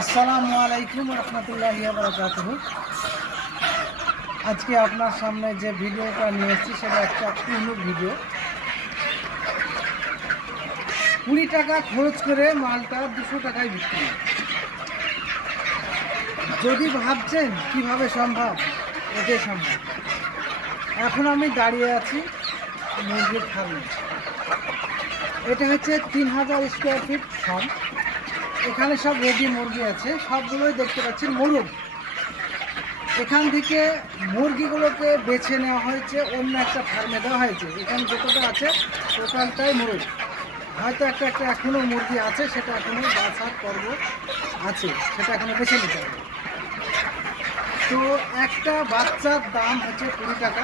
আসসালামু আলাইকুম রহমতুল্লাহি ওয়া বারাকাতুহু। আজকে আপনার সামনে যে ভিডিওটা নিয়ে এসেছি সেটা একটা ইউনিক ভিডিও। 20 টাকা খরচ করে মালটা 200 টাকায় বিক্রি। যদি ভাবছেন কিভাবে সম্ভব, এটাই সম্ভব। এখন আমি দাঁড়িয়ে আছি মুরগির ফার্মে। এটা হচ্ছে 3000 স্কোয়ার ফিট ফার্ম। এখানে সব রেডি মুরগি আছে, সবগুলোই দেখতে পাচ্ছেন মোরগ। এখান থেকে মুরগিগুলোকে বেছে নেওয়া হয়েছে, অন্য একটা ফার্মে দেওয়া হয়েছে। এখানে যতটা আছে টোটালটাই মুরগ। হয়তো একটা একটা এখনও মুরগি আছে, সেটা এখনও বাছার পর্ব আছে, সেটা এখনও বেছে নিতে হবে। তো একটা বাচ্চার দাম হচ্ছে 20 টাকা।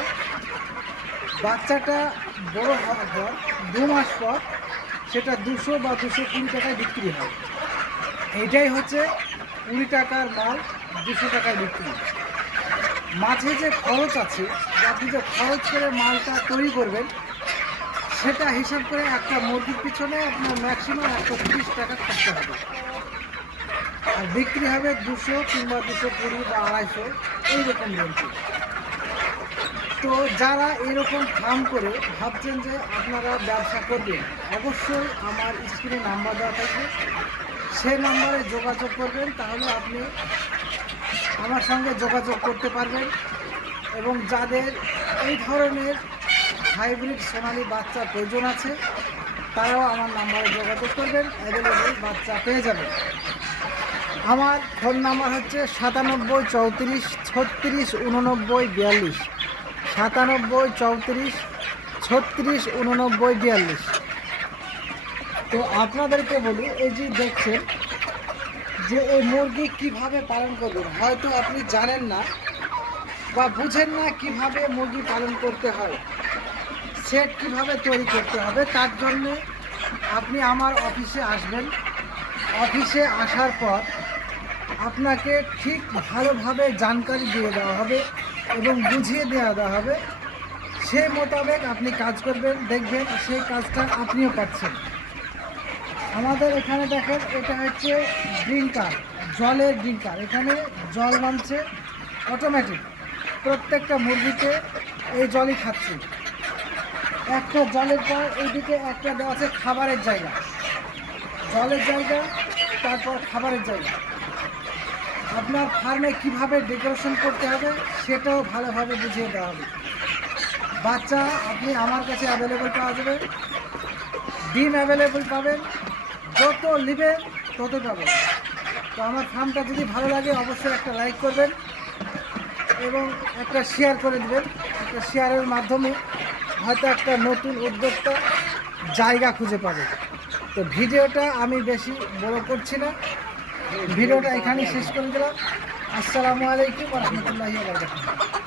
বাচ্চাটা বড় হওয়ার পর 2 মাস পর সেটা 200 বা 220 টাকায় বিক্রি হয়। এইটাই হচ্ছে 20 টাকার মাল 200 টাকায় বিক্রি। মাঝে যে খরচ আছে, আপনি যে খরচ করে মালটা তৈরি করবেন, সেটা হিসাব করে একটা মুরগির পিছনে আপনার ম্যাক্সিমাম 130 টাকা খরচা হবে। আর বিক্রি হবে 200 কিংবা 220 বা 250 এইরকম রেঞ্জে। তো যারা এরকম ফার্ম করে ভাবছেন যে আপনারা ব্যবসা করবেন, অবশ্যই আমার স্ক্রিনে নাম্বার দেওয়া থাকবে, সেই নাম্বারে যোগাযোগ করবেন। তাহলে আপনি আমার সঙ্গে যোগাযোগ করতে পারবেন। এবং যাদের এই ধরনের হাইব্রিড সোনালি বাচ্চা প্রয়োজন আছে, তারাও আমার নাম্বারে যোগাযোগ করবেন, অ্যাভেলেবল বাচ্চা পেয়ে যাবেন। আমার ফোন নাম্বার হচ্ছে 97 34 36 89 42, 97 34 36 89 42। তো আপনাদেরকে বলি, এই যে দেখছেন যে এই মুরগি কিভাবে পালন করবেন, হয়তো আপনি জানেন না বা বুঝেন না কিভাবে মুরগি পালন করতে হয়, সেট কিভাবে তৈরি করতে হবে। তার জন্যে আপনি আমার অফিসে আসবেন। অফিসে আসার পর আপনাকে ঠিক ভালোভাবে জানকারি দিয়ে দেওয়া হবে এবং বুঝিয়ে দেওয়া হবে। সেই মোতাবেক আপনি কাজ করবেন, দেখবেন সেই কাজটা আপনিও পাচ্ছেন। আমাদের এখানে দেখেন, এটা হচ্ছে ড্রিঙ্কার, জলের ড্রিঙ্কার। এখানে জল নামছে অটোমেটিক, প্রত্যেকটা মুরগিকে এই জলই খাচ্ছে। একটা জলের পর এইদিকে একটা দেওয়া আছে খাবারের জায়গা, জলের জায়গা, তারপর খাবারের জায়গা। আপনার ফার্মে কিভাবে ডেকোরেশন করতে হবে সেটাও ভালোভাবে বুঝিয়ে দেওয়া হবে। বাচ্চা আপনি আমার কাছে অ্যাভেলেবল পাওয়া যাবে, ডিম অ্যাভেলেবল পাবেন, যত নেবেন তত পাবেন। তো আমার ফার্মটা যদি ভালো লাগে অবশ্যই একটা লাইক করবেন এবং একটা শেয়ার করে দেবেন। একটা শেয়ারের মাধ্যমে হয়তো একটা নতুন উদ্যোক্তা জায়গা খুঁজে পাবে। তো ভিডিওটা আমি বেশি বড় করছি না, ভিডিওটা এখানেই শেষ করে দিলাম। আসসালামু আলাইকুম ওয়া রাহমাতুল্লাহি ওয়া বারাকাতুহু।